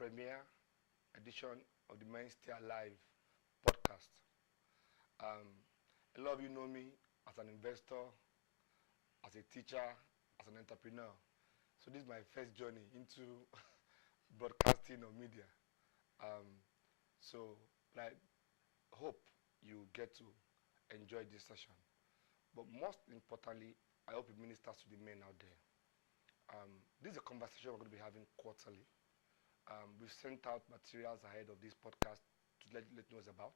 premiere edition of the Men Stay Alive podcast. Um, a lot of you know me as an investor, as a teacher, as an entrepreneur. So this is my first journey into broadcasting or media. Um, so I hope you get to enjoy this session. But most importantly, I hope it ministers to the men out there. This is a conversation we're going to be having quarterly. We've sent out materials ahead of this podcast to let you know about.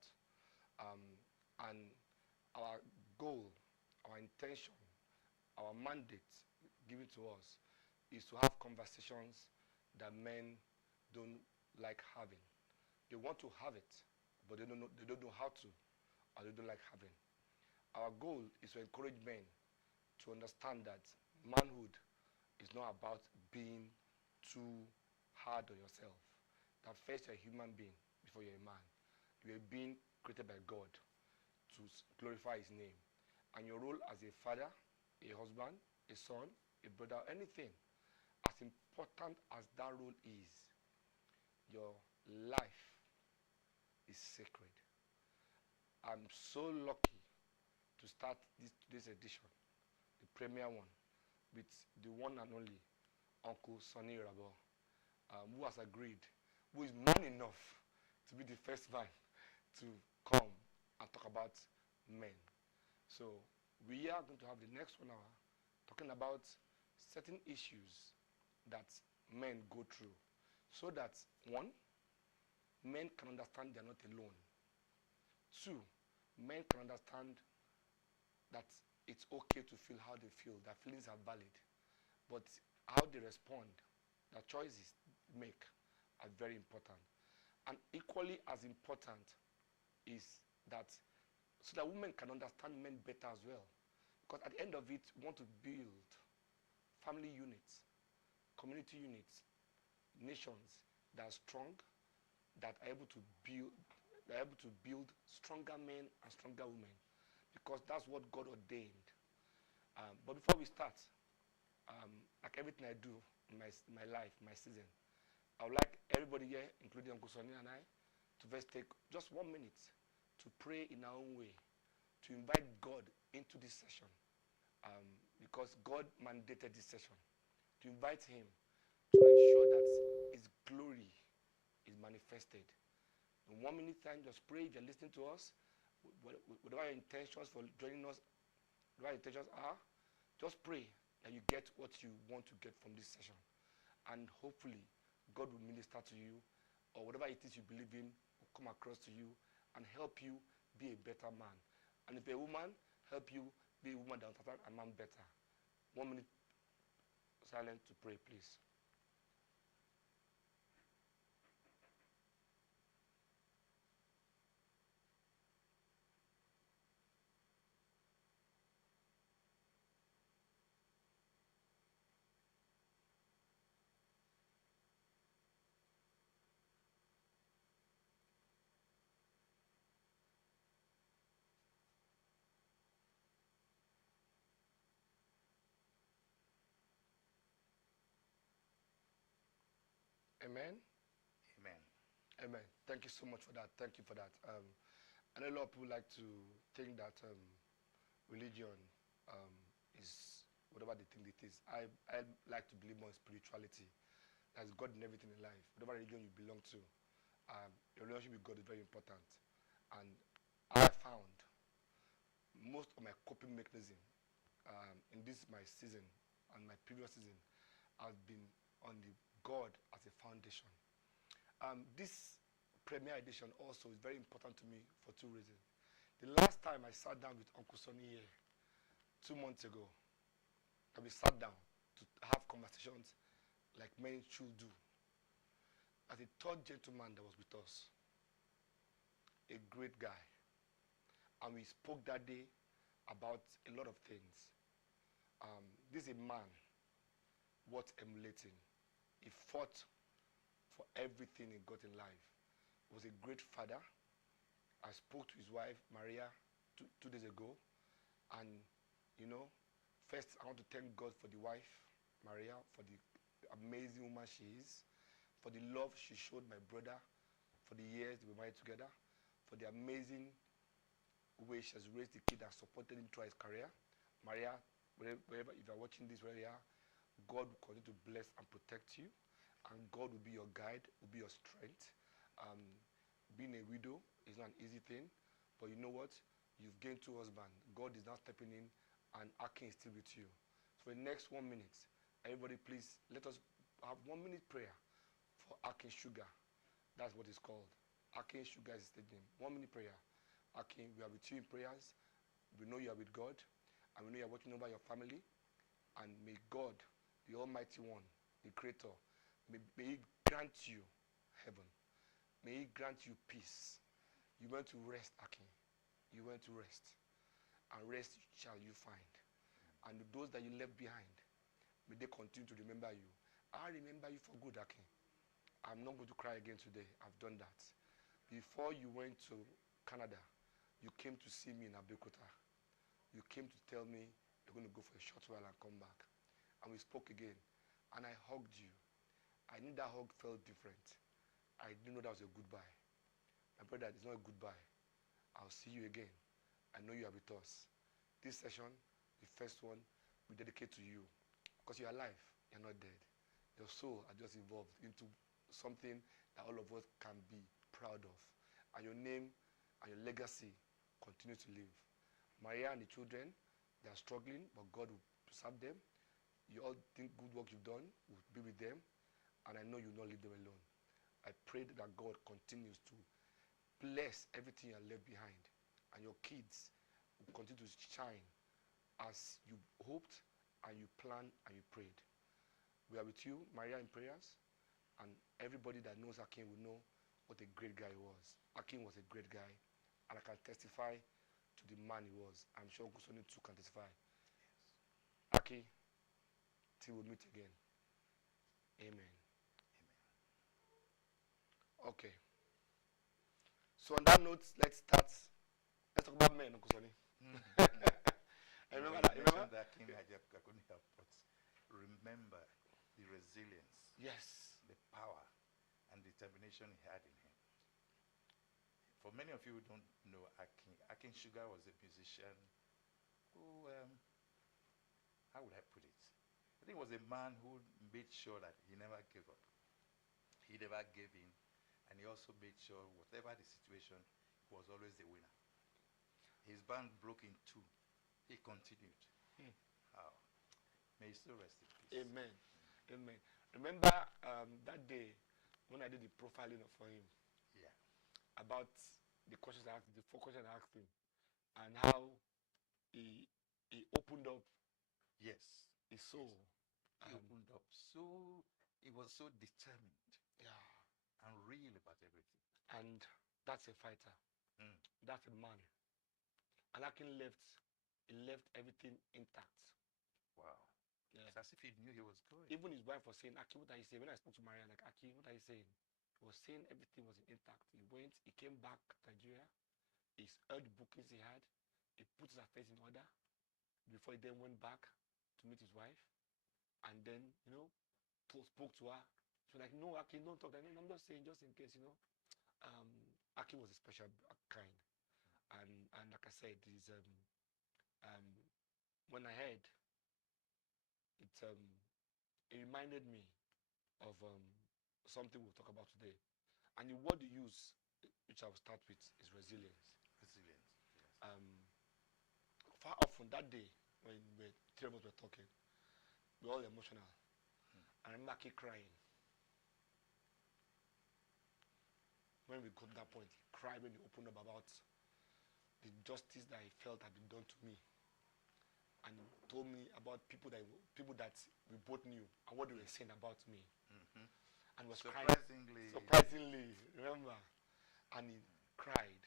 Um, and our goal, our intention, our mandate given to us is to have conversations that men don't like having. They want to have it, but they don't know how to, or they don't like having. Our goal is to encourage men to understand that manhood is not about being too hard on yourself. That first you're a human being before you're a man. You're a being created by God to glorify his name. And your role as a father, a husband, a son, a brother, anything, as important as that role is, your life is sacred. I'm so lucky to start this edition, the premier one, with the one and only Uncle Sonny Rabo, who has agreed, who is man enough to be the first man to come and talk about men. So we are going to have the next 1 hour talking about certain issues that men go through, so that one, men can understand they're not alone. Two, men can understand that it's okay to feel how they feel, that feelings are valid, but how they respond, the choices they make are very important. And equally as important is that so that women can understand men better as well. Because at the end of it, we want to build family units, community units, nations that are strong, that are able to build stronger men and stronger women. Because that's what God ordained. But before we start, like everything I do in my life, my season, I would like everybody here, including Uncle Sonny and I, to first take just 1 minute to pray in our own way, to invite God into this session, because God mandated this session, to invite him to ensure that his glory is manifested. In 1 minute time, just pray. If you're listening to us, whatever your intentions for joining us, whatever your intentions are, just pray that you get what you want to get from this session. And hopefully, God will minister to you, or whatever it is you believe in will come across to you and help you be a better man. And if you're a woman, help you be a woman that understands a man better. 1 minute silence to pray, please. Amen. Amen. Amen. Thank you so much for that. Thank you for that. I know a lot of people like to think that religion is whatever they think it is. I like to believe more in spirituality. That's God in everything in life. Whatever religion you belong to, your relationship with God is very important. And I found most of my coping mechanism in this my season and my previous season has been on the God as a foundation. This premiere edition also is very important to me for two reasons. The last time I sat down with Uncle Sonny here, 2 months ago, that we sat down to have conversations like men should do, as a third gentleman that was with us, a great guy. And we spoke that day about a lot of things. This is a man worth emulating. He fought for everything he got in life. He was a great father. I spoke to his wife, Maria, two days ago. And, you know, first I want to thank God for the wife, Maria, for the amazing woman she is, for the love she showed my brother, for the years we were married together, for the amazing way she has raised the kid and supported him throughout his career. Maria, wherever, if you are watching this, wherever you are, God will continue to bless and protect you, and God will be your guide, will be your strength. Being a widow is not an easy thing, but you know what? You've gained two husbands. God is now stepping in, and Akin is still with you. So for the next 1 minute, everybody please let us have 1 minute prayer for Akin Sugar. That's what it's called. Akin Sugar is his name. 1 minute prayer. Akin, we are with you in prayers. We know you are with God, and we know you are watching over your family. And may God, the Almighty One, the Creator, may He grant you heaven. May He grant you peace. You went to rest, Akin. You went to rest. And rest shall you find. And those that you left behind, may they continue to remember you. I remember you for good, Akin. I'm not going to cry again today. I've done that. Before you went to Canada, you came to see me in Abeokuta. You came to tell me you're going to go for a short while and come back. And we spoke again. And I hugged you. I knew that hug felt different. I didn't know that was a goodbye. My brother, it's not a goodbye. I'll see you again. I know you are with us. This session, the first one, we dedicate to you. Because you're alive. You're not dead. Your soul has just evolved into something that all of us can be proud of. And your name and your legacy continue to live. Maria and the children, they are struggling, but God will preserve them. You all think good work you've done will be with them, and I know you will not leave them alone. I pray that God continues to bless everything you have left behind, and your kids will continue to shine as you hoped, and you planned, and you prayed. We are with you, Maria, in prayers, and everybody that knows Akin will know what a great guy he was. Akin was a great guy, and I can testify to the man he was. I'm sure Uncle Sonny too can testify. Yes. Akin, till we meet again. Amen. Amen. Okay. So on that note, let's start. Let's talk about men, Uncle Sonny. I remember that. Remember that King I couldn't help but remember the resilience, yes, the power, and determination he had in him. For many of you who don't know Akin Sugar was a musician who, how would I put it? I think he was a man who made sure that he never gave up. He never gave in. And he also made sure whatever the situation, he was always the winner. His band broke in two. He continued. How? May he still rest in peace. Amen. Amen. Remember that day when I did the profiling for him? Yeah. About the questions I asked, the 4 questions I asked him, and how he opened up. Yes. His soul. He opened up. So he was so determined. Yeah. And real about everything. And that's a fighter. That's a man. And Akin he left everything intact. Wow. Yeah. It's as if he knew he was going. Even his wife was saying, Akin, what are you saying? When I spoke to Maria, like, Akin, what are you saying? He was saying everything was intact. He came back to Nigeria. He heard the bookings he had. He put his affairs in order before he then went back to meet his wife. And then, spoke to her. She was like, no, Akin, don't talk. I'm just saying, just in case, Akin was a special kind. And like I said, when I heard, it reminded me of something we'll talk about today. And the word you use, which I will start with, is resilience. Resilience, yes. Far often that day, when the 3 of us were talking, we were all emotional. I remember Akin crying. When we got to that point, he cried when he opened up about the justice that he felt had been done to me. And he told me about people that we both knew and what they were saying about me. And was surprisingly, remember? And he cried.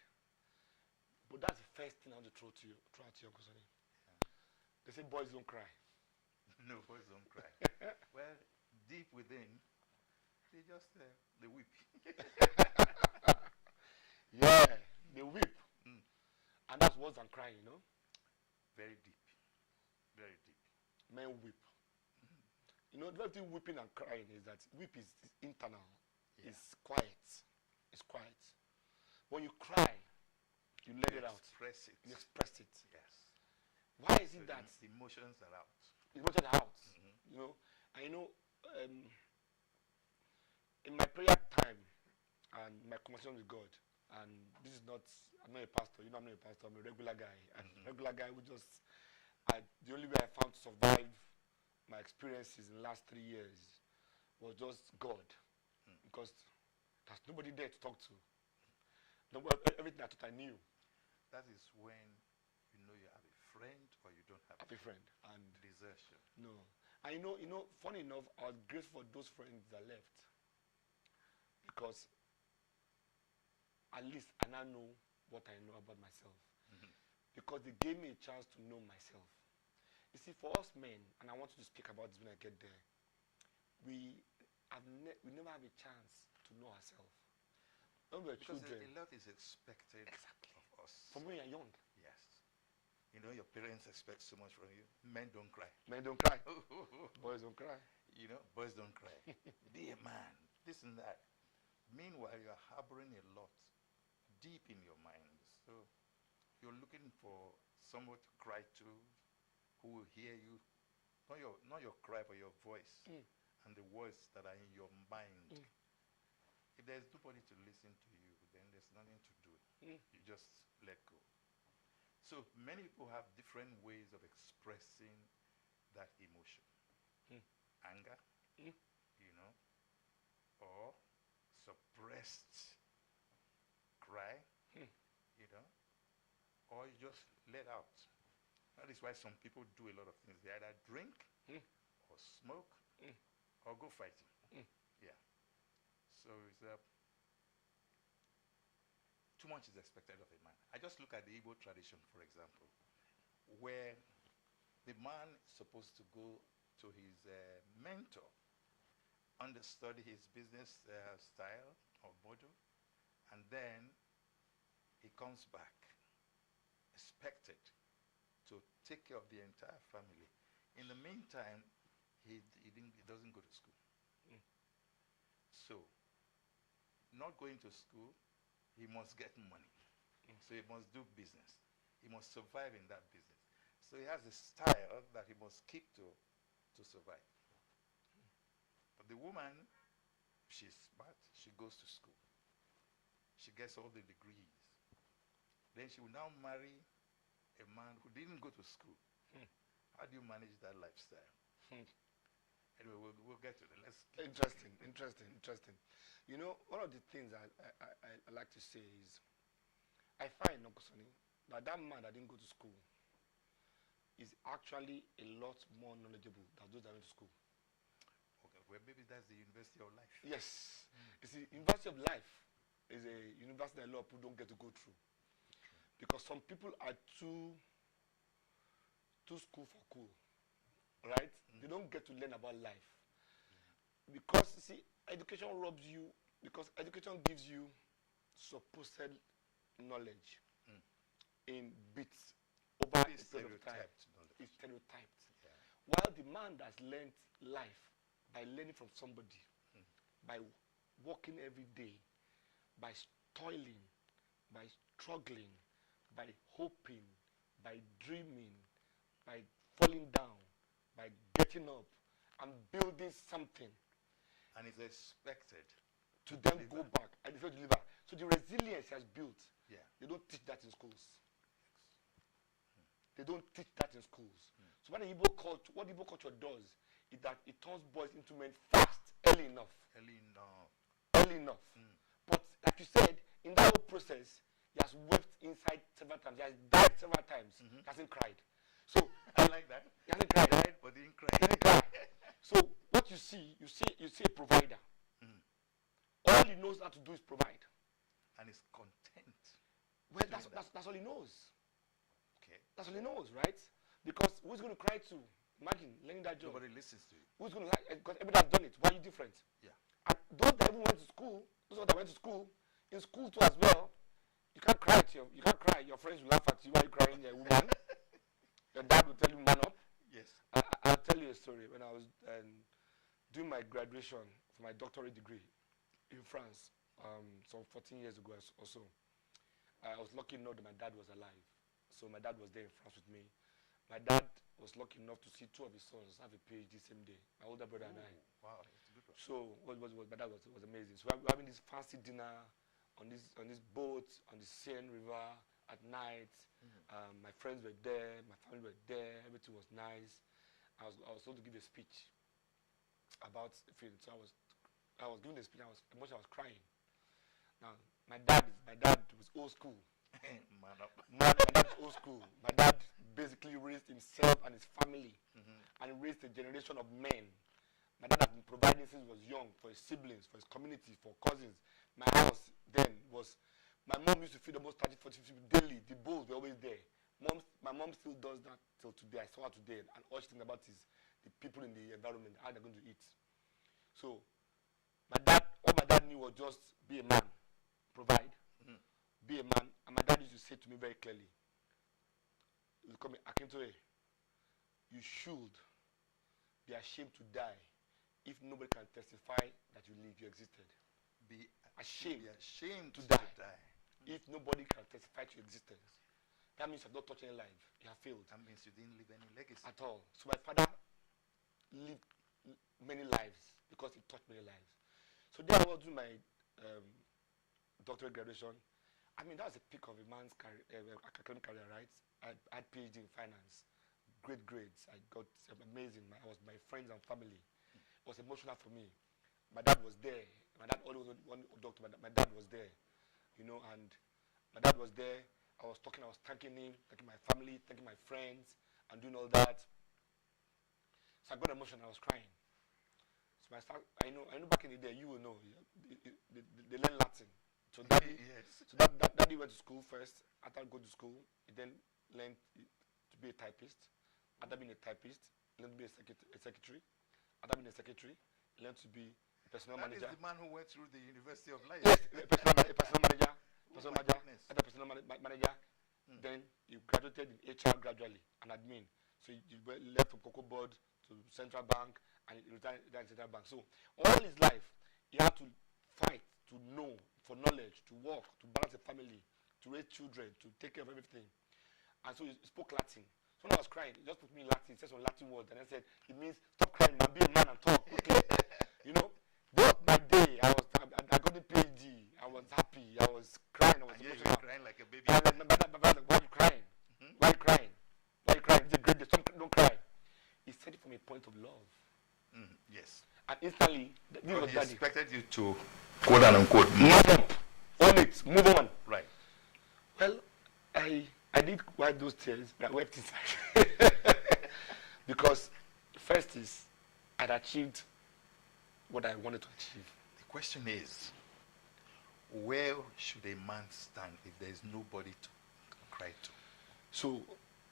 But that's the first thing I want to throw to you, Uncle Sonny. They say boys don't cry. No, boys don't cry. Well, deep within, they just they weep. Yeah, they weep. And that's worse than crying, Very deep. Very deep. Men weep. The difference between weeping and crying is that weep is internal. express it. You express it. Yes. Why is So it that the emotions are out. emotions are out? Mhm. You know, and you know, in my prayer time and my conversation with God, and this is not, I'm not a pastor. You know, I'm not a pastor. I'm a regular guy, and regular guy who just, the only way I found to survive my experiences in the last 3 years was just God, because there's nobody there to talk to. Nobody, everything I thought I knew. That is when you know you have a friend or you don't have I have a friend, and desertion. no, and funny enough, I was grateful for those friends that left, because at least I now know what I know about myself, because they gave me a chance to know myself. You see, for us men, and I want you to speak about this when I get there, we we never have a chance to know ourselves. When we were Because children, a lot is expected exactly, of us. from when you're young, Yes. You know, your parents expect so much from you. Men don't cry. men don't cry, boys don't cry. You know, boys don't cry. Be a man. This and that. Meanwhile, you're harboring a lot deep in your mind. So you're looking for someone to cry to, who will hear you. Not your cry, but your voice and the words that are in your mind. If there's nobody to listen to you, then there's nothing to do. You just let go. So many people have different ways of expressing that emotion. Anger, you know, or suppressed cry, you know, or you just let out. That is why some people do a lot of things. They either drink or smoke or go fighting. Yeah. So it's too much is expected of a man. I just look at the Igbo tradition, for example, where the man is supposed to go to his mentor, understudy his business style or model, and then he comes back expected to take care of the entire family. In the meantime, he doesn't go to school. So, not going to school, he must get money. So he must do business. He must survive in that business. So he has a style that he must keep to survive. But the woman, she's smart. She goes to school. She gets all the degrees. Then she will now marry a man who didn't go to school. How do you manage that lifestyle? Anyway, we'll get to that. Let's Interesting. You know, one of the things I like to say is, I find, Uncle Sonny, that man that didn't go to school is actually a lot more knowledgeable than those that went to school. Okay, well, maybe that's the University of Life. Yes. You see, University of Life is a university that a lot of people don't get to go through. Because some people are too school for cool, right? They don't get to learn about life. Because, see, education robs you, because education gives you supposed knowledge in bits over a period of time. It's stereotyped. Yeah. While the man that's learned life by learning from somebody, by working every day, by toiling, by struggling, by hoping, by dreaming, by falling down, by getting up and building something, And it's expected to then go back and it's deliver. So the resilience he has built, they don't teach that in schools. They don't teach that in schools. So what the Igbo culture does is that it turns boys into men fast, early enough. But like you said, in that whole process, he has wept inside several times. He has died several times. He hasn't cried. So I like that. He hasn't cried. He died, but he didn't cry. He didn't cry. So what you see a provider. All he knows how to do is provide. And is content. Well, that's all he knows. Okay. That's all he knows, right? Because who's going to cry to? Imagine learning that job. Nobody listens to you. Who's going to like? Because everybody has done it. Why are you different? Yeah. And those that even went to school, in school too as well, you can't cry your friends will laugh at you. Why are you crying, a woman? Your dad will tell you, man up. Yes. I'll tell you a story. When I was doing my graduation for my doctorate degree in France, some 14 years ago or so, I was lucky enough that my dad was alive. So my dad was there in France with me. My dad was lucky enough to see two of his sons have a PhD same day. My older brother and I. Wow, it's a good one. So my dad was amazing. So we're having this fancy dinner on this boat on the Seine River at night. My friends were there, my family were there. Everything was nice. I was told to give a speech about film. So I was giving a speech. I was crying. Now my dad was old school. Man up. My dad is old school. My dad basically raised himself and his family, and raised a generation of men. My dad has been providing since he was young for his siblings, for his community, for cousins. My house then was, my mom used to feed almost 30, 40 people daily. The bowls were always there. My mom still does that till today. I saw her today, and all she thinks about is the people in the environment, how they're going to eat. So all my dad knew was just be a man, provide, be a man. And my dad used to say to me very clearly, he would call me Akintoye, you should be ashamed to die if nobody can testify that you existed. Be ashamed to die if nobody can testify to your existence. That means you have not touched any life. You have failed. That means you didn't leave any legacy at all. So my father lived many lives because he touched many lives. So there I was doing my doctorate graduation. I mean, that was a peak of a man's academic career, right? I had PhD in finance, great grades. I got amazing. I was my friends and family. It was emotional for me. My dad was there. My dad always was one doctor. My dad was there, and my dad was there. I was thanking him, thanking my family, thanking my friends, and doing all that. So I got emotional. I was crying. So I know back in the day, you will know, they learn Latin. So daddy, daddy went to school first. After go to school, he then learned to be a typist. After being a typist, he learned to be a secretary. After being a secretary, he learned to be a personnel manager. That is the man who went through the University of Life. Yes, a personnel manager. After personnel manager, then you graduated in HR gradually and admin. So you left from Cocoa Board to Central Bank and you retired in Central Bank. So all his life, he had to fight to know, for knowledge, to work, to balance a family, to raise children, to take care of everything. And so he spoke Latin. So when I was crying, he just put me in Latin, he said some Latin words, and I said, it means stop crying now, be a man and talk quickly. That was my day. I got the PhD. I was happy. I was crying. I was emotional. You were crying like a baby. And my brother, why are you crying? Why are you crying? Why are you crying? It's a great day. Don't cry. He said it from a point of love. Yes. And instantly, he expected you to, quote and unquote, move up. On it. Move on. Right. Well, I did wipe those tears. I wept inside. Because first is, I'd achieved what I wanted to achieve. The question is, where should a man stand if there is nobody to cry to? So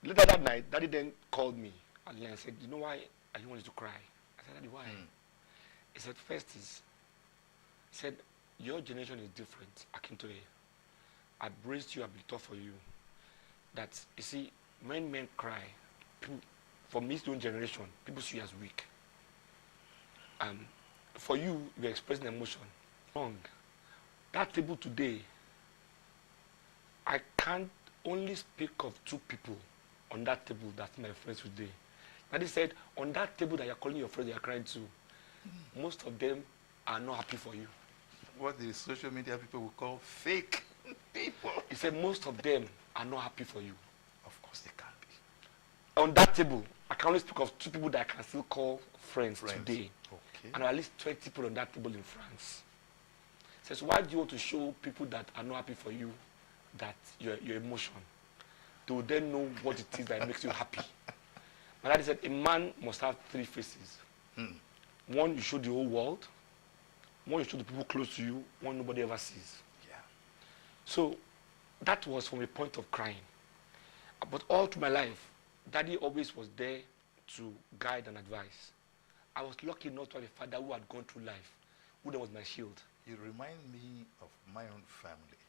later that night, Daddy then called me and said, you know why I didn't want you to cry? I said, Daddy, why? He said, first is, he said, your generation is different, Akintoye. I raised you, I've been tough for you. That, you see, when men cry, from this own generation, people see you as weak. For you, you're expressing emotion. Wrong. That table today, I can't only speak of 2 people on that table that's my friends today. Daddy said, on that table that you're calling your friends, you're crying to, most of them are not happy for you. What the social media people will call fake people. He said, most of them are not happy for you. Of course they can't be. On that table, I can only speak of 2 people that I can still call friends today. Okay. And at least 20 people on that table in France. He says, why do you want to show people that are not happy for you that your emotion? They will then know what it is that makes you happy. My daddy said, a man must have 3 faces. One, you show the whole world. One, you show the people close to you. One, nobody ever sees. Yeah. So that was from a point of crying. But all through my life, Daddy always was there to guide and advise. I was lucky enough to have a father who had gone through life, who then was my shield. You remind me of my own family.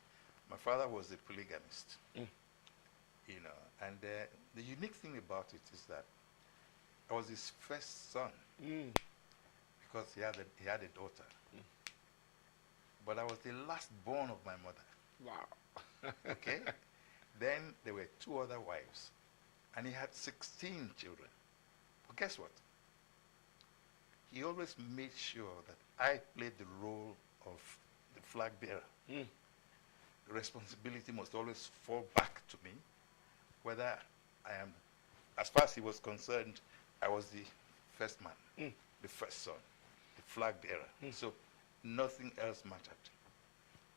My father was a polygamist. And the unique thing about it is that I was his first son because he had a daughter. But I was the last born of my mother. Wow. Okay? Then there were 2 other wives, and he had 16 children. But guess what? He always made sure that I played the role of the flag bearer. Mm. The responsibility must always fall back to me, whether I am, as far as he was concerned, I was the first man, the first son, the flag bearer. So nothing else mattered.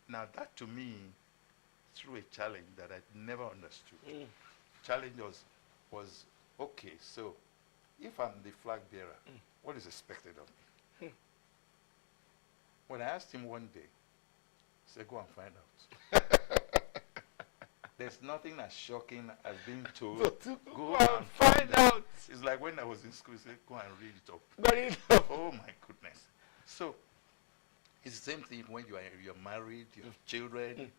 Now that to me threw a challenge that I never understood. Challenge was okay, so if I'm the flag bearer, what is expected of me? When I asked him one day, he said, go and find out. There's nothing as shocking as being told, go and find out. It's like when I was in school, he said, go and read it up. Oh my goodness. So it's the same thing when you're married, you have children,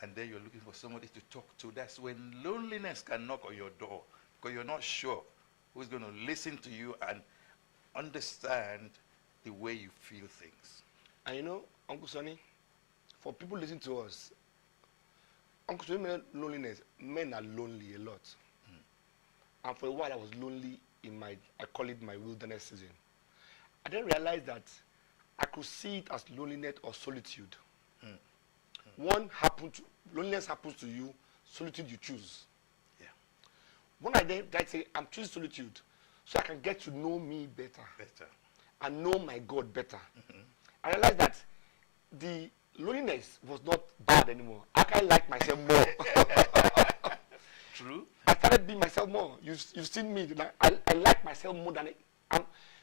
and then you're looking for somebody to talk to. That's when loneliness can knock on your door, because you're not sure who's going to listen to you and understand the way you feel things. And you know, Uncle Sonny, for people listening to us, Uncle Sonny, loneliness, men are lonely a lot. And for a while I was lonely in I call it my wilderness season. I didn't realize that I could see it as loneliness or solitude. Loneliness happens to you, solitude you choose. Yeah. When I then say I'm choosing solitude, so I can get to know me better. And know my God better. I realized that the loneliness was not bad anymore. I can like myself more. True. I started being myself more. You've seen me. I like myself more than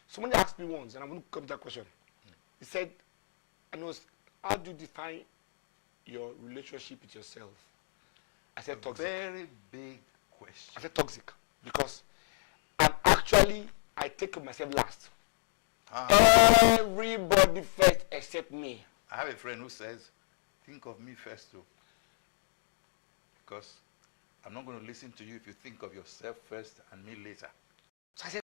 somebody asked me once, and I'm going to come to that question. He said, how do you define your relationship with yourself? I said toxic. Very big question. I said toxic because I take care of myself last. Everybody first except me. I have a friend who says, think of me first too. Because I'm not going to listen to you if you think of yourself first and me later. So I said,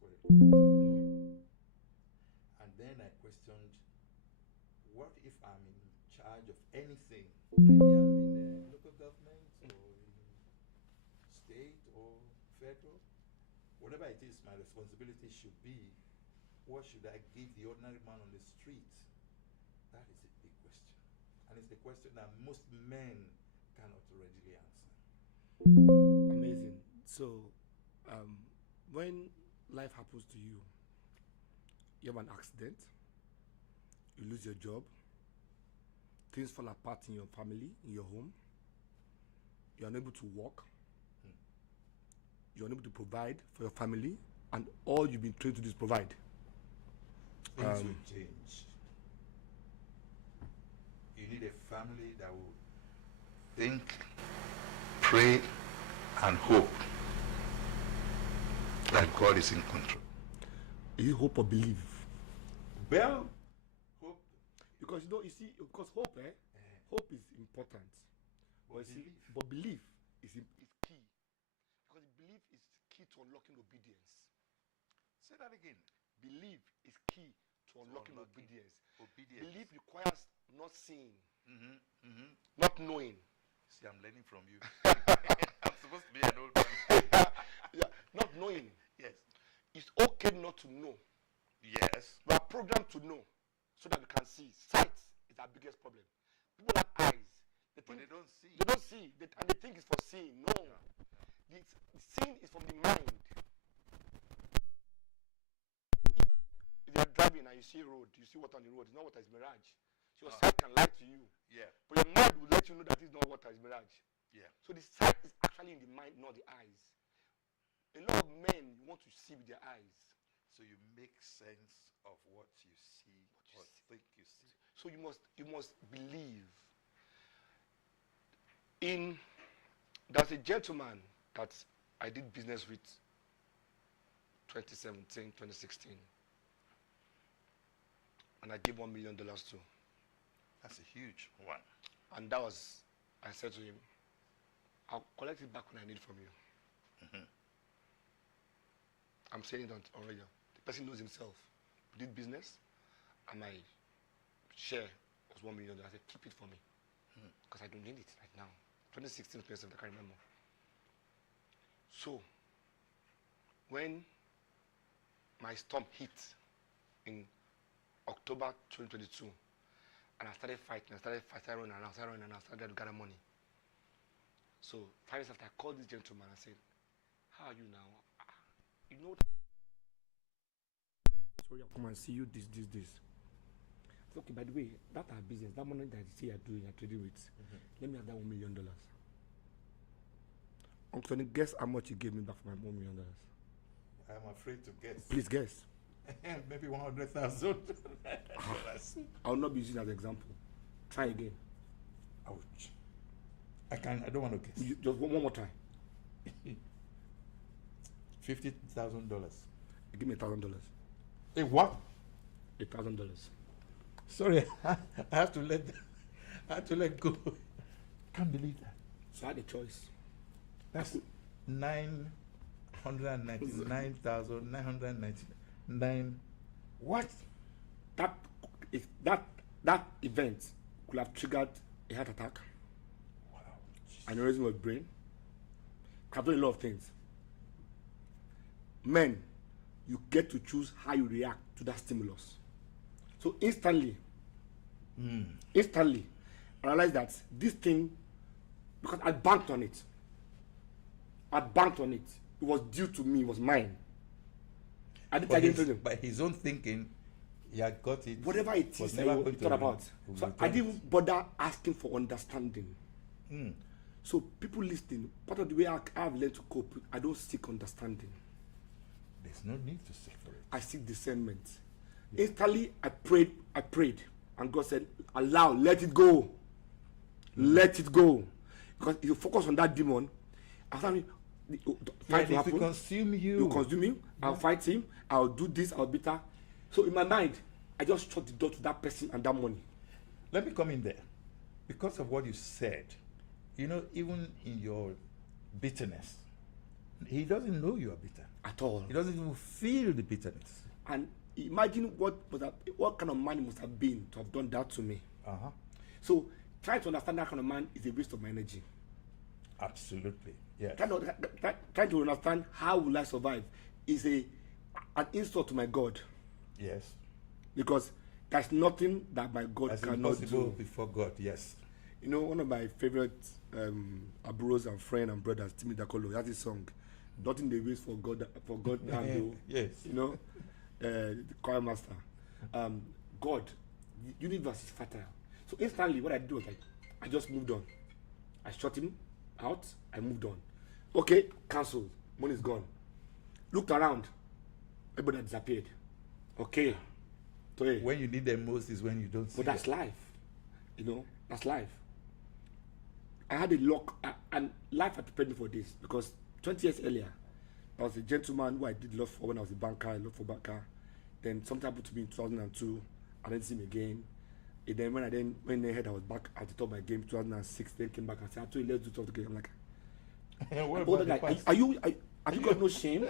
what it was. And then I questioned, what if I'm in charge of anything? Maybe I'm in local government or in state or federal. Whatever it is, my responsibility should be, what should I give the ordinary man on the street? That is a big question. And it's the question that most men cannot readily answer. Amazing. So, when life happens to you, you have an accident, you lose your job, things fall apart in your family, in your home, you're unable to work, you're unable to provide for your family, and all you've been trained to do is provide. Things will change. You need a family that will think, pray, and hope that God is in control. Is it hope or believe? Well, hope. Because you see, because hope, hope is important. But belief is key. Because belief is key to unlocking obedience. Say that again. Belief is key to unlocking obedience. Belief requires not seeing, not knowing. See, I'm learning from you. I'm supposed to be an old man. Yeah, not knowing. Yes. It's okay not to know. Yes. We are programmed to know so that we can see. Sight is our biggest problem. People have eyes. But they don't see. They don't see. And they think it's for seeing. No. The seeing is from the mind. If you are driving and you see road, you see water on the road, it's not water, it's mirage. So your sight can lie to you. Yeah. But your mind will let you know that it's not water, it's mirage. Yeah. So the sight is actually in the mind, not the eyes. A lot of men want to see with their eyes. So you make sense of what you see, or think you see. So you must believe. There's a gentleman that I did business with 2017, 2016. And I gave $1 million to. That's a huge one. And that was, I said to him, I'll collect it back when I need from you. I'm saying it on radio. The person knows himself. We did business, and my share was $1 million. I said, keep it for me. Because I don't need it right now. 2016, 2017, I can't remember. So, when my storm hit in October 2022, and I started fighting, I started running around, I started to gather money. So 5 years after, I called this gentleman and said, how are you now? You know, sorry, I'll come and see you, this. I said, okay, by the way, that's our business, that money that you say you're doing, you're trading with, let me have that $1 million. Uncle Tony, guess how much you gave me back for my $1 million? I'm afraid to guess. Please guess. Maybe 100,000. I'll not be using as an example. Try again. Ouch. I don't want to guess. Just one more try. $50,000. Give me $1,000. Hey, what? $1,000. Sorry, I have to let go. Can't believe that. So I had a choice. That's 999,999. What? That event could have triggered a heart attack. Wow. Aneurysm of brain. Could have done a lot of things. Men, you get to choose how you react to that stimulus. So instantly, I realized that this thing, because I banked on it. It was due to me, it was mine. I didn't again to him. By his own thinking, he had got it. Whatever it is that you thought about. So I didn't bother asking for understanding. So people listening, part of the way I have learned to cope, I don't seek understanding. There's no need to seek for it. I seek discernment. Yeah. Instantly, I prayed, and God said, allow, let it go. Let it go. Because if you focus on that demon, after me, fight will happen. It will consume you. It will consume you. Yeah. I'll fight him. I'll do this. I'll beat her. So in my mind, I just shut the door to that person and that money. Let me come in there. Because of what you said, you know, even in your bitterness, He doesn't know you are bitter. At all. He doesn't even feel the bitterness. And imagine what kind of man he must have been to have done that to me. Uh-huh. So trying to understand that kind of man is a waste of my energy. Absolutely. Yes. Trying to understand how will I survive is an insult to my God. Yes. Because there's nothing that my God That's cannot impossible do before God. Yes. You know, one of my favorite abros and friend and brothers, Timmy Dakolo, has this song, "Nothing they waste for God and do." Yes. You know, the choir master. God, the universe is fertile. So instantly, what I do was like, I just moved on. I shut him out. I moved on. Okay, cancelled. Money's gone. Looked around. Everybody disappeared. Okay. When you need them most is when you don't see But that's life. You know, that's life. I had a lock, and life had prepared me for this because 20 years earlier, I was a gentleman who I did love for when I was a banker. I loved for banker. Then something happened to me in 2002. I didn't see him again. And then when I heard I was back at the top of my game, 2006, then came back and said, "I told you let's do something again." I'm like, what about the past? Have you got no shame?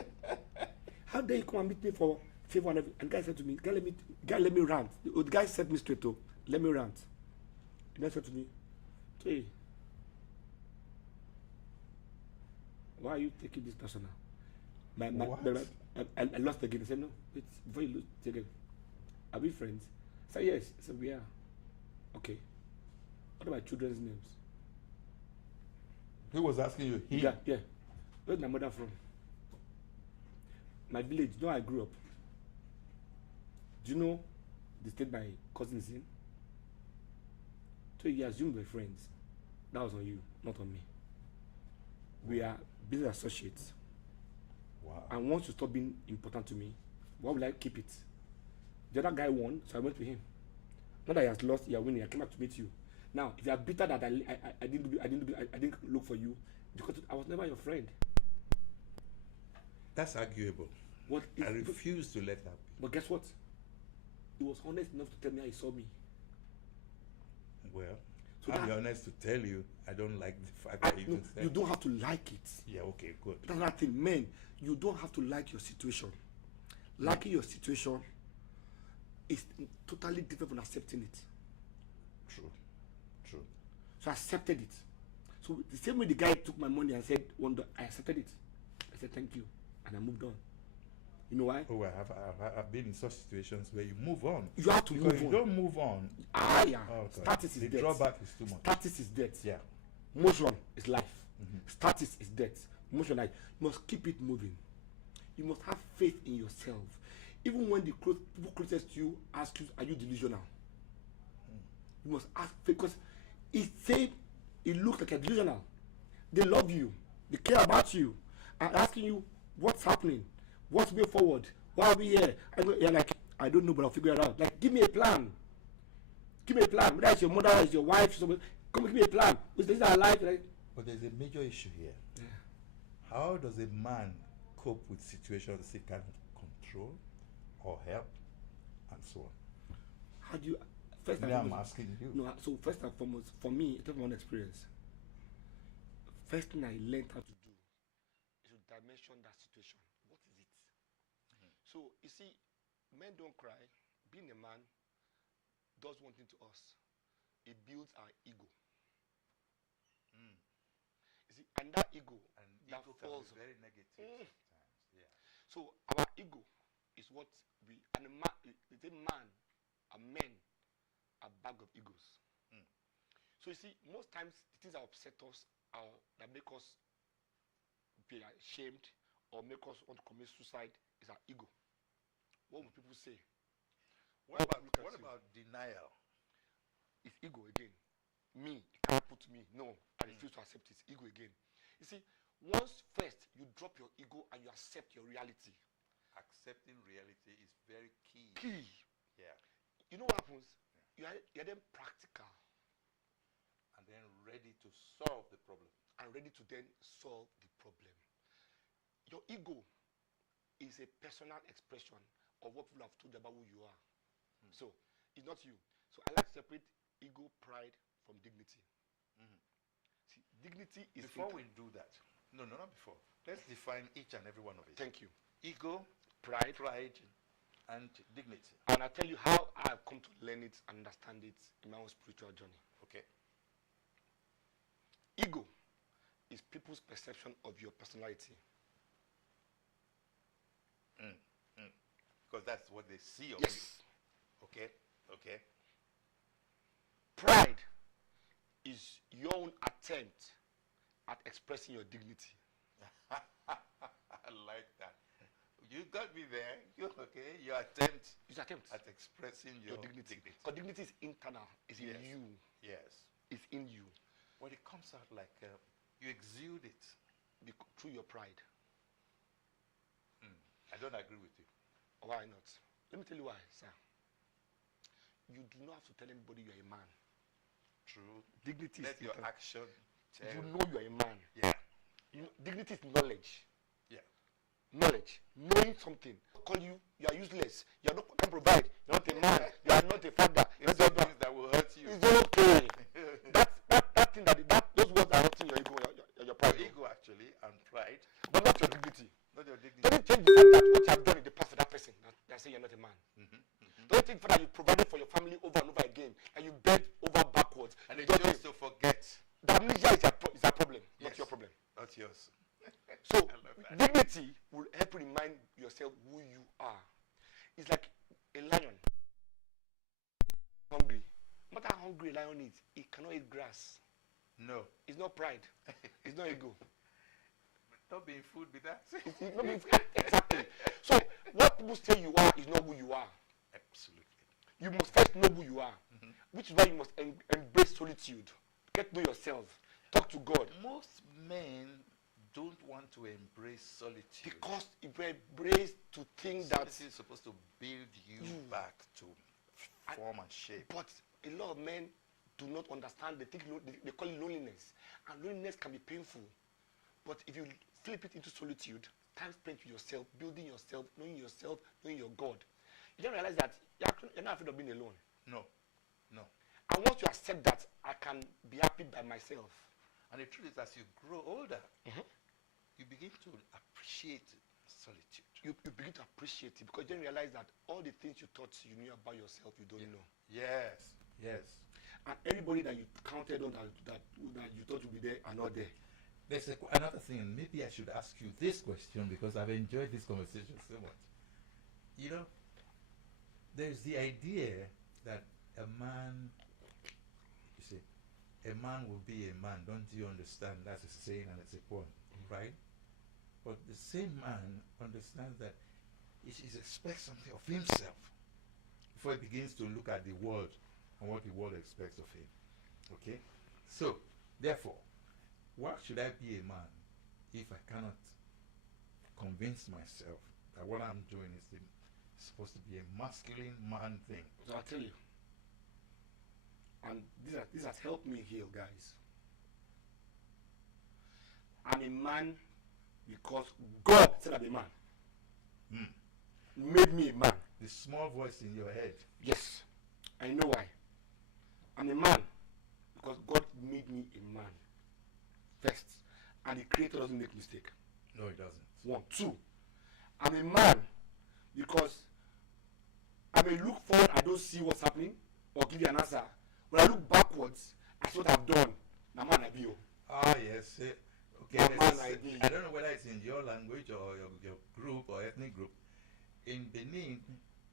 How dare you come and meet me for favor and everything? And the guy said to me, let me rant. The guy set me straight to, let me rant. The guy said to me, "Hey, why are you taking this personal?" I lost again. I said, "No, wait, before you lose again, are we friends?" I said, "Yes." I said, "We are." "Okay. What are my children's names?" Who was asking you? He? Yeah. Where's my mother from? My village. You know I grew up. Do you know the state my cousin is in? So you assume we're friends. That was on you, not on me. We are business associates. Wow. And once you stop being important to me, why would I keep it? The other guy won, so I went to him. Not that he has lost, you are winning. I came back to meet you. Now, if you are bitter that I didn't look for you, because I was never your friend. That's arguable. I refuse to let that be. But guess what? He was honest enough to tell me how he saw me. Well, so I'll be honest to tell you, I don't like the fact that you said. You don't have to like it. Yeah, okay, good. That's that thing, men. You don't have to like your situation. Liking your situation is totally different from accepting it. True. So I accepted it. So the same way the guy took my money and said, I accepted it. I said thank you, and I moved on. You know why? Oh, I've been in such situations where you move on. You have to move on. If you don't move on, yeah. Oh, Status is the death. drawback is too much. Status is death. Yeah. Motion is life. Status is death. Motion life. You must keep it moving. You must have faith in yourself. Even when the people closest to you ask you, are you delusional? You must ask faith, because it looks like you're delusional. They love you. They care about you. And asking you, what's happening? What's way forward? Why are we here? You're like, I don't know, but I'll figure it out. Like, give me a plan. Give me a plan. Whether it's your mother, it's your wife, come give me a plan. Is this our life? Like, but there's a major issue here. Yeah. How does a man cope with situations he can't control or help, and so on? How do you? First and I'm foremost, asking you. No, so first and foremost, for me, it's my own experience. First thing I learned how to do is to dimension that situation. What is it? So you see, men don't cry. Being a man does one thing to us. It builds our ego. You see, and that ego, And that ego falls can be very negative sometimes. Yeah. So our ego is what we, and a man, men are bag of egos. So you see, most times the things that upset us, that make us be ashamed or make us want to commit suicide, is our ego. What will people say? What about denial? It's ego again. Me, it can't happen to me. No, I refuse to accept it. It's ego again. You see, once first you drop your ego and you accept your reality. Accepting reality is very key. Yeah. You know what happens? Yeah. You're then practical. And then ready to solve the problem. And ready to then solve the problem. Your ego is a personal expression of what people have told you about who you are. So, it's not you. So I like to separate ego, pride from dignity. See, dignity is... Before we do that, No, no, not before. Let's define each and every one of it. Thank you. Ego, Pride. pride, and dignity. And I'll tell you how I've come to learn it and understand it in my own spiritual journey. Okay. Ego is people's perception of your personality. Because that's what they see of Yes. you. Okay. Okay. Pride is your own attempt at expressing your dignity. I like that. You got me there. You okay? Your attempt at expressing your dignity. Because dignity is internal. It's in you. Yes. It's in you. Well, it comes out like you exude it. Through your pride. I don't agree with you. Why not? Let me tell you why, sir. You do not have to tell anybody you're a man. True. Dignity Let is your action tell. You know you're a man. Yeah. Dignity is knowledge. Yeah. Knowledge. Knowing something. Call you are useless. You can't provide. You're not a man. You are not a father. It's the things that will hurt you. It's okay. that thing those words are hurting your ego, your pride. Your ego actually and pride. But not your dignity. Not your dignity. Don't change the fact that what you have done in the past for that person. That say you're not a man. Don't think that you provided for your family over and over again and you bent over backwards. And they chose to forget. The amnesia is a problem, not your problem. Not yours. So dignity will help you remind yourself who you are. It's like a lion. Hungry. No matter how hungry a lion is, it cannot eat grass. No. It's not pride. It's not ego. Not being food with that. It's not being food. Exactly. So what people say you are is not who you are. Absolutely. You must first know who you are, which is why you must embrace solitude. Get to know yourself. Talk to God. Most men don't want to embrace solitude. Because if you embrace to think that solitude is supposed to build you back to form and shape. But a lot of men do not understand. They think they call it loneliness, and loneliness can be painful. But if you flip it into solitude, time spent with yourself, building yourself, knowing your God, you don't realize that you're not afraid of being alone. No. And once you accept that, I can be happy by myself. And the truth is, as you grow older, you begin to appreciate solitude. You begin to appreciate it because you don't realize that all the things you thought you knew about yourself, you don't know. Yes. And everybody that you counted on that you thought would be there are not there. There's another thing. Maybe I should ask you this question because I've enjoyed this conversation so much. You know, there's the idea that a man will be a man. Don't you understand? That's a saying and it's a poem, right? But the same man understands that he expects something of himself before he begins to look at the world and what the world expects of him. Okay? So, therefore, why should I be a man if I cannot convince myself that what I'm doing is supposed to be a masculine man thing? So I'll tell you. And this has helped me heal, guys. I'm a man because God said I'm a man. Made me a man. The small voice in your head. Yes. I know why. I'm a man because God made me a man first. And the Creator doesn't make mistake. No, he doesn't. 1. 2. I'm a man because I may look forward, I don't see what's happening or give you an answer. When I look backwards, I see what I've done. Now man I be. Ah, yes. Okay. I don't know whether it's in your language or your group or ethnic group. In Benin,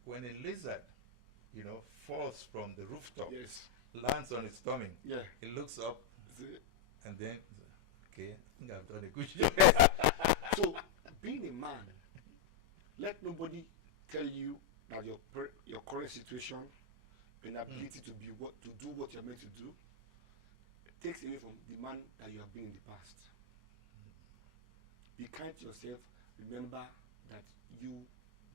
when a lizard, falls from the rooftop, lands on its stomach, it looks up, and then, okay, I think I've done a good job. So, being a man, let nobody tell you that your current situation, your ability to do what you're meant to do, takes away from the man that you have been in the past. Be kind to yourself. Remember that you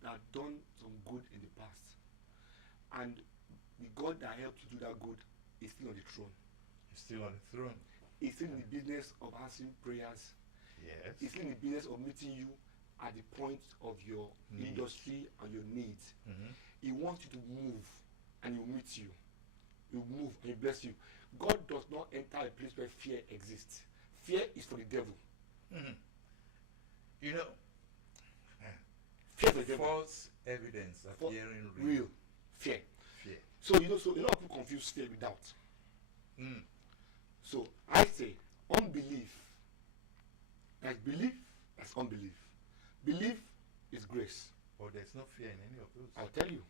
have done some good in the past, and the God that helped you do that good is still on the throne. He's still on the throne. He's still in the business of answering prayers. Yes. He's still in the business of meeting you at the point of your industry and your needs. He wants you to move, and he'll meet you. He'll move and he'll bless you. God does not enter a place where fear exists. Fear is for the devil. Mhm. You know, Fear is the devil. false evidence appearing Real. Fear. Fear. So you know, so a lot of people confuse fear with doubt. Mm. So I say unbelief. Like belief, that's unbelief. Belief is grace. But there's no fear in any of those. I'll tell you.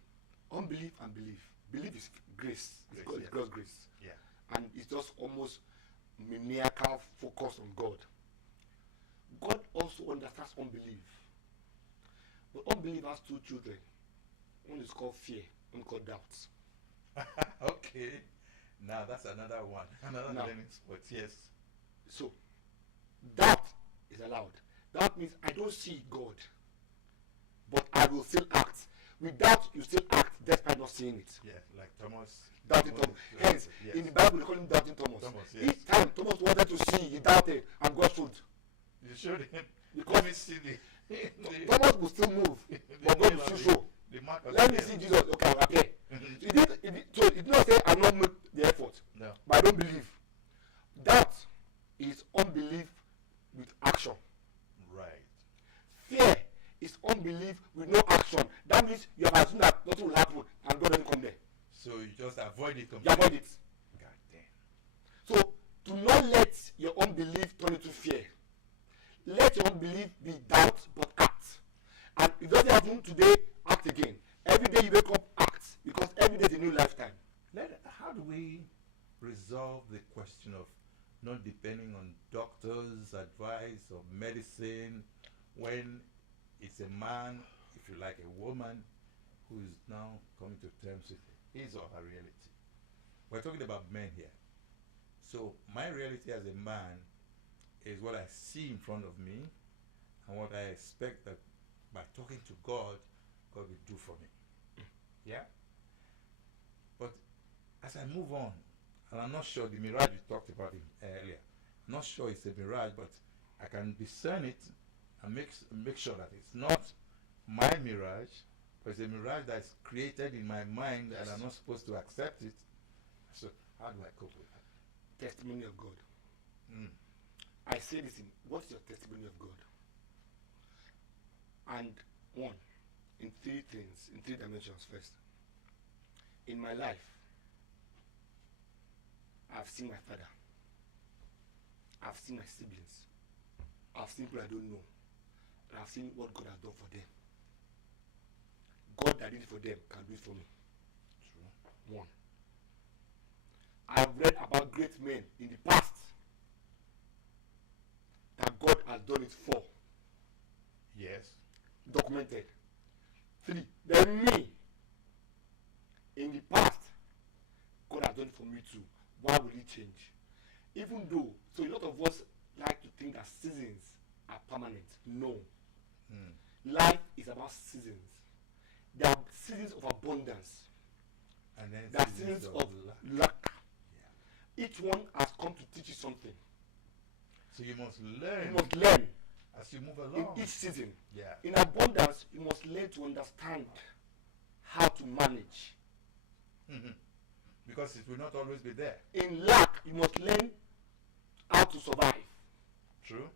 Unbelief and belief. Belief is grace. It's Grace, God's grace. Yeah. And it's just almost maniacal focus on God. God also understands unbelief. But unbelief has two children. One is called fear, one is called doubt. Okay. Now that's another one. Another Now- learning sport. Yes. So, doubt is allowed. That means I don't see God, but I will still act. With doubt, you still act despite not seeing it. Yeah. Like Thomas. Doubting Thomas. Hence, Yes. in the Bible, they call him doubting Thomas. Thomas, yes. Each time Thomas wanted to see, he doubted, and God showed. You showed him. Because Let me see the Thomas will still move, but God will still show. The mark of Let the me nail. see Jesus. Okay, I'll appear. Mhm. So it did not say I not make the effort, No. but I don't believe. That is unbelief with action. Right. Fear is unbelief with no action. That means you have assumed that nothing will happen and God doesn't come there. So you just avoid it You completely. avoid it. God damn. So do not let your unbelief turn into fear. Let your unbelief be doubt but act. And if it doesn't happen today, act again. Every day you wake up, act. Because every day is a new lifetime. How do we resolve the question of not depending on doctors' advice or medicine when it's a man, if you like a woman, who is now coming to terms with his or her reality? We're talking about men here. So my reality as a man is what I see in front of me and what I expect that by talking to God, God will do for me. Yeah? But as I move on, and I'm not sure the mirage you talked about it earlier, I'm not sure it's a mirage, but I can discern it and make sure that it's not my mirage, but it's a mirage that's created in my mind Yes. and I'm not supposed to accept it. So how do I cope with that? Testimony of God. Mm. I say this in what's your testimony of God? And one, in three things, in three dimensions first. In my life, I've seen my father. I've seen my siblings. I've seen people I don't know. And I've seen what God has done for them. God that did it for them can do it for me. True. One. I've read about great men in the past that God has done it for. Yes. Documented. Three. Then me. In the past, God has done it for me too. Why will it change? Even though, so a lot of us like to think that seasons are permanent. No. Mm. Life is about seasons. There are seasons of abundance. And then There are seasons of luck. luck. Yeah. Each one has come to teach you something. So you must You learn must learn as you move in along. each season. Yeah. In abundance, you must learn to understand how to manage. Mhm. Because it will not always be there. In lack, you must learn how to survive. True.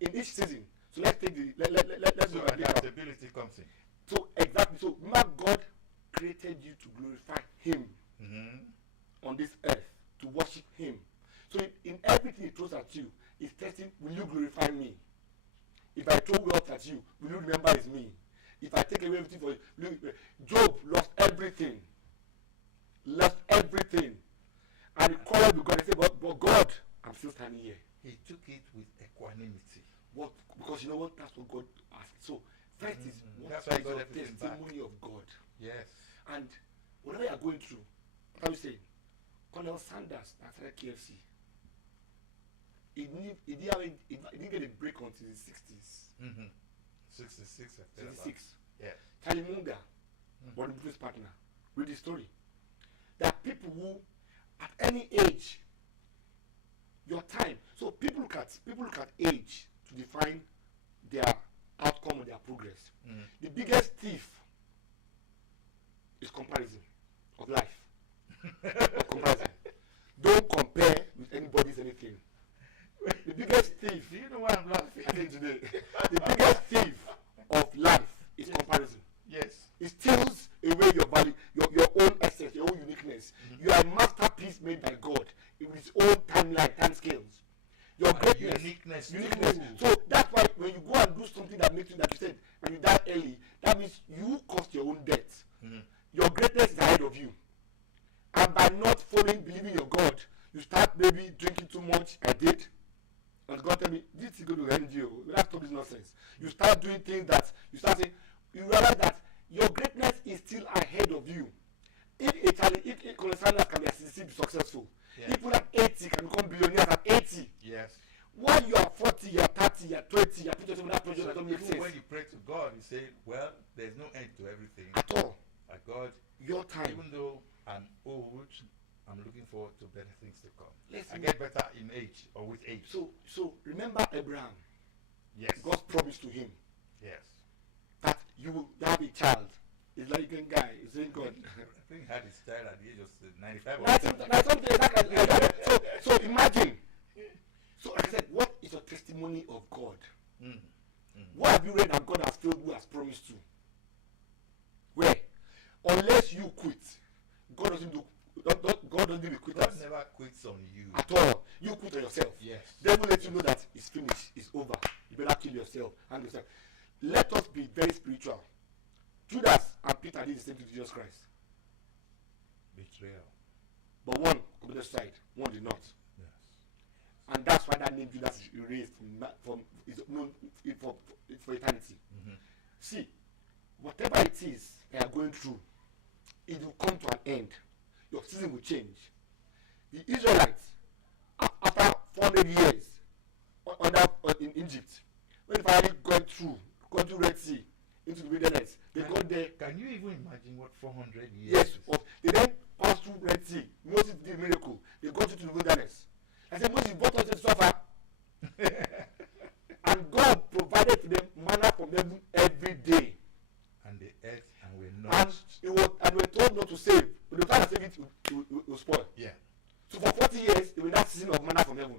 In each season. So let's take the let's So go and adaptability comes in. So exactly. So remember, God created you to glorify Him Mm-hmm. on this earth, to worship Him. So in everything He throws at you, He's testing, will you glorify me? If I throw wealth at you, will you remember it's me? If I take away everything for you, Job lost everything. Lost everything. And he quarreled with God and said, but God, I'm still standing here. He took it with equanimity. What? Because you know what? That's what God asked. So first is what That's why is God your everything back. testimony of God? Yes. And whatever you're going through, what are you saying? Colonel Sanders that started KFC. He didn't get a break until the 60s. Mm-hmm. 66. I feel about. 66. Yeah. Charlie Munger, one of his partner. Read the story. There are people who, at any age, your time. So people look at age to define their outcome or their progress. Mm. The biggest thief is comparison of life. Of comparison. Don't compare with anybody's anything. The biggest thief. Do you know why I'm laughing? and you die early, that means you caused your own death. Mm. Your greatness is ahead of you. And by not following, believing your God, you start maybe drinking too much. I did. And God tell me, this is going to end you. Let's stop this nonsense. You start doing things that, you start saying, you realize that your greatness is still ahead of you. If a Colonel Sanders can be successful, Yeah. people at 80 can become billionaires at 80. Yes. While you are 40, you are 30, you are 20, you are putting yourself in that position that don't make Even sense when you pray to God, you say, well, there's no end to everything. at all. God, Your time. even though I'm old, I'm looking forward to better things to come. Listen. I get better in age or with age. So remember Abraham. Yes. God promised to him Yes. that you will have a child. It's like a guy. He's saying God. I think he had his child at the age of 95 or That's something like that. So imagine. So like I said, what is your testimony of God? Mm. Mm. What have you read that God has told you, has promised to? Where? Unless you quit, God doesn't do. God doesn't do God quitters never quits on you. at all. You quit on yourself. Yes. Devil let you know that it's finished, it's over. You better kill yourself and yourself. Let us be very spiritual. Judas and Peter did the same thing to Jesus Christ, Betrayal. but one committed suicide, one did not. Yes. And that's why that name Judas is erased from is known for eternity. Mm-hmm. See, whatever it is they are going through, it will come to an end. Your season will change. The Israelites, after 400 years in Egypt, when they finally got through Red Sea into the wilderness, they got there. Can you even imagine what 400 years Yes, is? they then passed through Red Sea. Moses did a miracle. They got into the wilderness. I said, Moses brought us to suffer. And God provided to them manna from heaven every day. And they ate and were And not. they were told not to save. But they tried to save it, it will spoil. Yeah. So for 40 years, they were in that season of manna from heaven.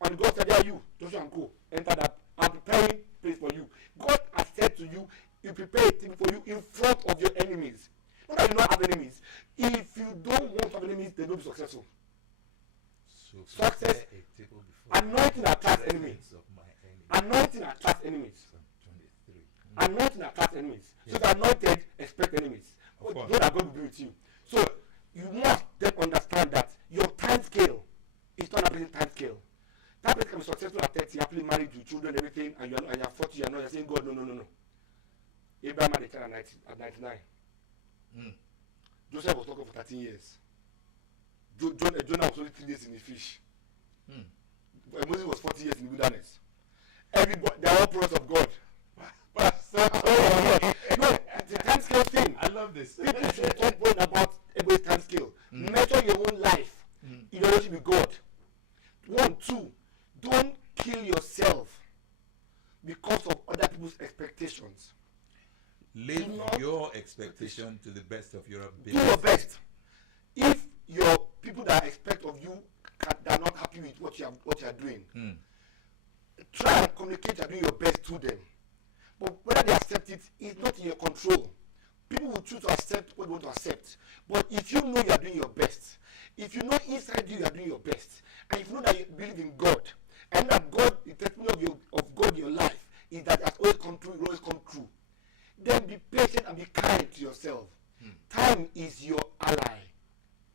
And God said, there you, Joshua and Co, enter that. I'm preparing place for you. God has said to you, He prepared a thing for you in front of your enemies. Not that you don't have enemies. If you don't want to have enemies, they will be successful. So Success. prepare a table before Anointing me, attracts the enemies. presence of my enemies. Anointing attracts enemies. Psalm 23. Anointing attracts enemies. So Yes. if you're anointed, expect enemies. Of course. God are going to be with you. So you must then understand that your time scale is not a present time scale. That person can be successful at 30, happily married with children, everything, and you're 40, you're saying, God, no. Abraham had a child at 99. Mm. Joseph was talking for 13 years. Jonah was only 3 days in the fish. Mm. Moses was 40 years in the wilderness. Everybody, they are all prophets of God. Pastor, No, it's a time scale thing. I love this. People should stop worrying about everybody's time scale. Mm. Measure your own life Mm. in relationship with God. 1, 2, don't kill yourself because of other people's expectations. Live Do not- your expectation to the best of your ability. Do your best. If your people that expect of you are not happy with what you are doing, Mm. try and communicate and do your best to them. But whether they accept it is not in your control. People will choose to accept what they want to accept. But if you know you are doing your best, if you know inside you are doing your best, and if you know that you believe in God, and that God, the testimony of God in your life is that it has always come true, it will always come true, then be patient and be kind to yourself. Mm. Time is your ally.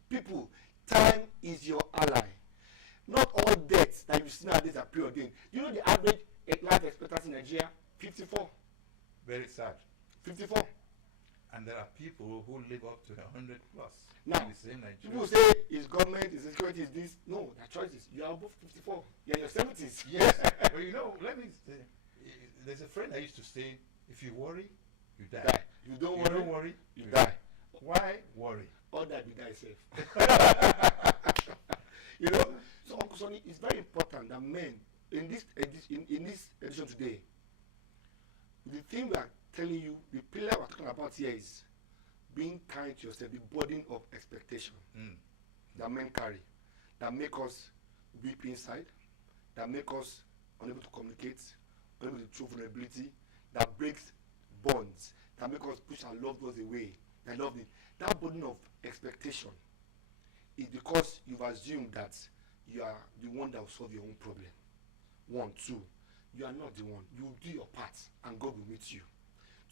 People, time is your ally. Not all deaths that you see nowadays are preordained. You know the average life expectancy in Nigeria? 54. Very sad. 54. And there are people who live up to 100 plus. Now, in the same Nigeria. people say it's government, it's security, it's this. No, their choices. You are above 54. You're in your 70s. Yes. But you know, let me say, there's a friend I used to say, if you worry, you die. Die. You don't You worry, don't worry, you die. Why worry? All that you die safe. You know, so Uncle Sonny, it's very important that men in this edition today, the thing we are telling you, the pillar we're talking about here is being kind to yourself, the burden of expectation Mm. that men carry, that make us weep inside, that make us unable to communicate, unable to show vulnerability, that breaks bonds, that make us push our loved ones away. That love it. That burden of expectation is because you've assumed that you are the one that will solve your own problem. 1, 2, you are not the one. You will do your part and God will meet you.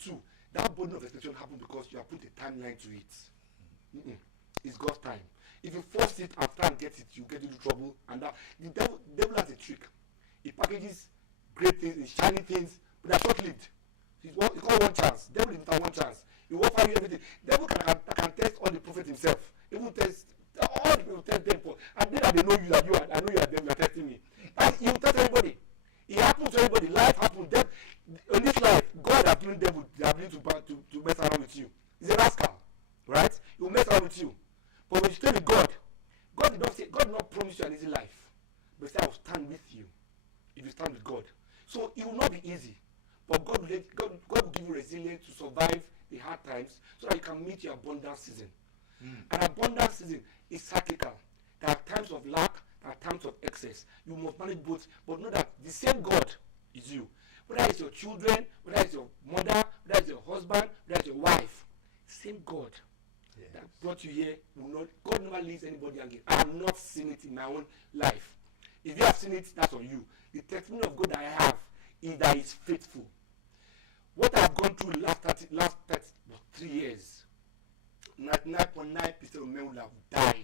2, that burden of expectation happens because you have put a timeline to it. It's God's time. If you force it and try and get it, you get into trouble. And that the devil has a trick. He packages great things, shiny things, but they're short-lived. It's called one chance. Devil is without one chance. He will offer you everything. Devil can test all the prophets himself. He will test all the people, test them for, and then they know you that I know you are them. You are testing me. And he will test everybody. It happens to everybody. Life happens. In this life, God has given devil the ability to mess around with you. He's a rascal, right? He will mess around with you. But when you stay with God, God did not promise you an easy life. But he said, I will stand with you if you stand with God. So it will not be easy. But God will give you resilience to survive the hard times so that you can meet your abundance season. An abundance season is cyclical. There are times of lack, there are times of excess. You must manage both, but know that the same God is you. Whether it's your children, whether it's your mother, whether it's your husband, whether it's your wife, same God that brought you here God never leaves anybody again. I have not seen it in my own life. If you have seen it, that's on you. The testimony of God that I have is that He's faithful. What I've gone through the last 3 years, 99.9% of men will have died.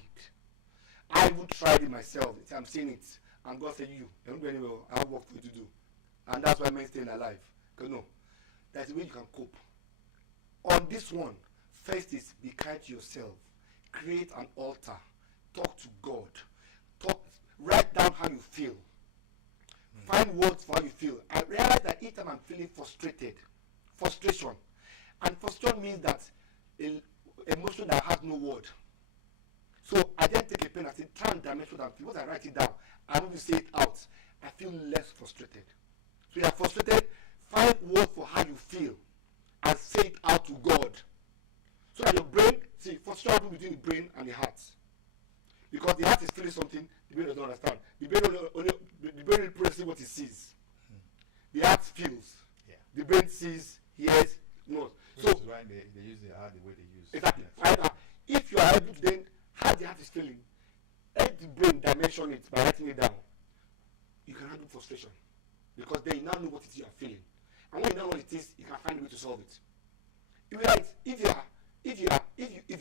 I even tried it myself. I'm saying it. And God said, you don't go anywhere. I have work for you to do. And that's why men stay alive. Because no, there's a way you can cope. On this one, first is be kind to yourself. Create an altar. Talk to God. Write down how you feel. Find words for how you feel. I realize that each time I'm feeling frustration. And frustration means that emotion that has no word. So I then take a pen and say, try and dimension that. Once I write it down, I want to say it out. I feel less frustrated. So you are frustrated, find words for how you feel and say it out to God. So that your brain, frustration happens between the brain and the heart. Because the heart is feeling something, the brain does not understand. The brain processes what it sees. The heart feels. Yeah. The brain sees, hears, knows. So is why they use the heart the way they use. Exactly. Right. If you are able to then how the heart is feeling, let the brain dimension it by writing it down. You can handle frustration. Because then you now know what it is you are feeling. And when you know what it is, you can find a way to solve it. If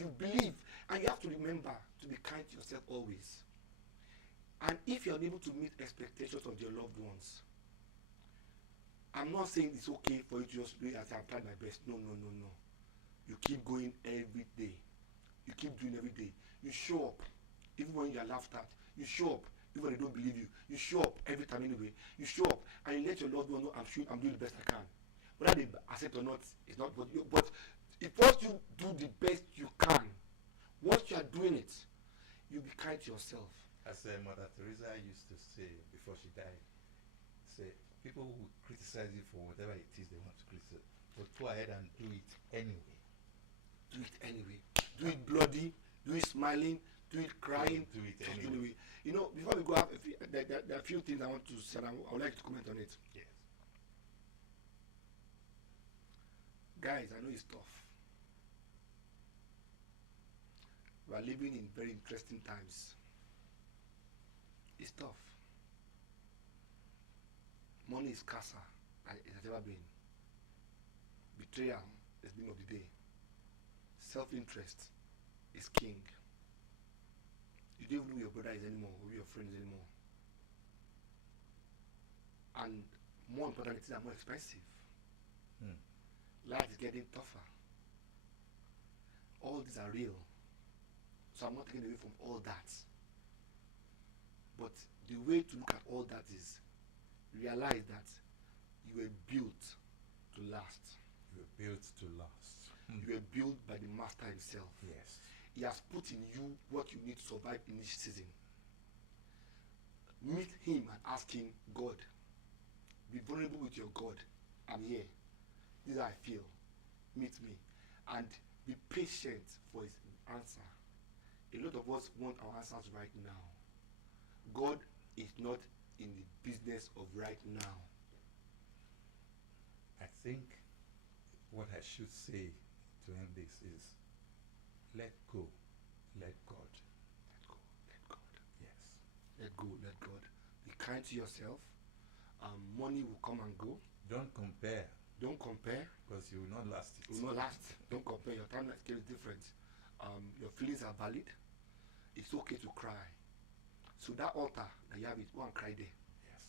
you believe, and you have to remember to be kind to yourself always. And if you are able to meet expectations of your loved ones, I'm not saying it's okay for you to just do it as I've tried my best. No. You keep going every day. You keep doing every day. You show up, even when you are laughed at. You show up, even when they don't believe you. You show up every time anyway. You show up, and you let your loved one know I'm doing the best I can. Whether they accept or not, it's not. But if once you do the best you can, once you are doing it, you be kind to yourself. As Mother Teresa used to say before she died, say people will criticize you for whatever it is they want to criticize, but go ahead and do it anyway. Do it anyway. Do it bloody. Do it smiling. Do it crying. Do it anyway. You know, before we go up, there are a few things I want to say. I would like to comment on it. Yes. Guys, I know it's tough. We are living in very interesting times. It's tough. Money is scarcer than it has ever been. Betrayal is the name of the day. Self-interest is king. You don't even know who your brother is anymore, or who your friend is anymore. And more important, things are more expensive. Life is getting tougher. All these are real. So I'm not taking away from all that. But the way to look at all that is realize that you were built to last. You were built to last. You were built by the Master himself. Yes. He has put in you what you need to survive in each season. Meet him and ask him, God, be vulnerable with your God. I'm here. This is how I feel. Meet me. And be patient for his answer. A lot of us want our answers right now. God is not in the business of right now. I think what I should say to end this is let go, let God. Let go, let God. Yes. Let go, let God. Be kind to yourself. Money will come and go. Don't compare Don't compare. because you will not last it. It will not last. Don't compare. Your timeline scale is different. Your feelings are valid. It's okay to cry. So that altar that you have it, go and cry there. Yes.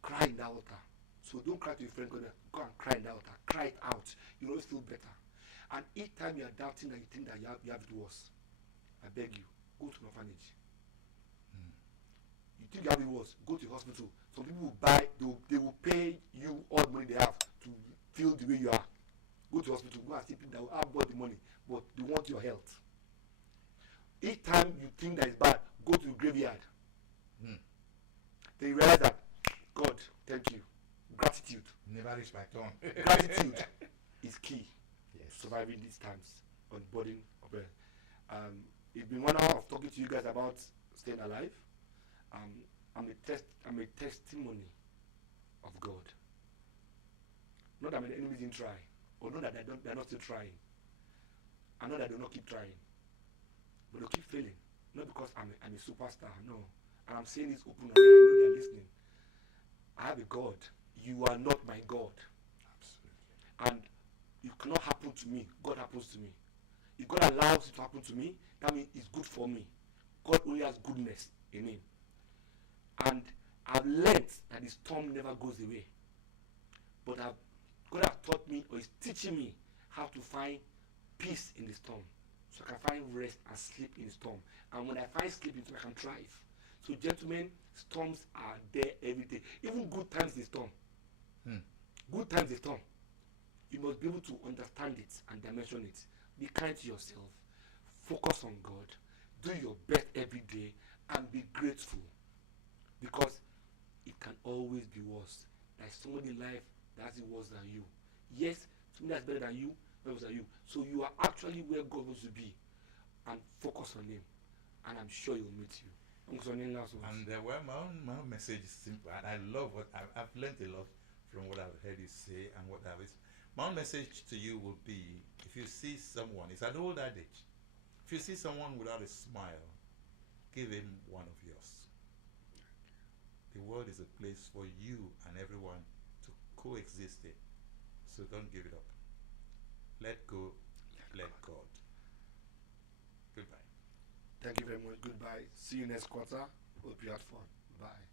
Cry in that altar. So don't cry to your friend. Go and cry in that altar. Cry it out. You always feel better. And each time you are doubting that you think that you have it worse, I beg you, go to an orphanage. You think you have it worse, go to the hospital. Some people will buy, they will pay you all the money they have to feel the way you are. Go to the hospital, go and see people that will have bought the money, but they want your health. Each time you think that is bad, go to the graveyard. Then you realize that, God, thank you. Gratitude. Never reach my turn. Gratitude is key Yes. to surviving these times on burden of it. It's been 1 hour of talking to you guys about staying alive. I'm a testimony of God. Not that my enemies didn't try, or not that they're not still trying. I know that they'll not keep trying, but they'll keep failing. Not because I'm a superstar, no. And I'm saying this open on air. I know they're listening. I have a God. You are not my God. Absolutely. And it cannot happen to me. God happens to me. If God allows it to happen to me, that means it's good for me. God only has goodness in him. And I've learned that the storm never goes away. But God has taught me, or is teaching me, how to find peace in the storm. So I can find rest and sleep in the storm. And when I find sleep in the storm, I can thrive. So gentlemen, storms are there every day. Even good times they storm. Good times they storm. You must be able to understand it and dimension it. Be kind to yourself. Focus on God. Do your best every day and be grateful. Because it can always be worse. There's somebody in life that's worse than you. Yes, somebody that's better than you, worse than you. So you are actually where God wants to be. And focus on him. And I'm sure he'll meet you. And my own message is simple, and I love what I've learned a lot from what I've heard you say and what I've. My own message to you will be: if you see someone, it's an old adage. If you see someone without a smile, give him one of yours. The world is a place for you and everyone to coexist in, so don't give it up. Let go, let God. Goodbye. Thank you very much. Goodbye. See you next quarter. Hope you had fun. Bye.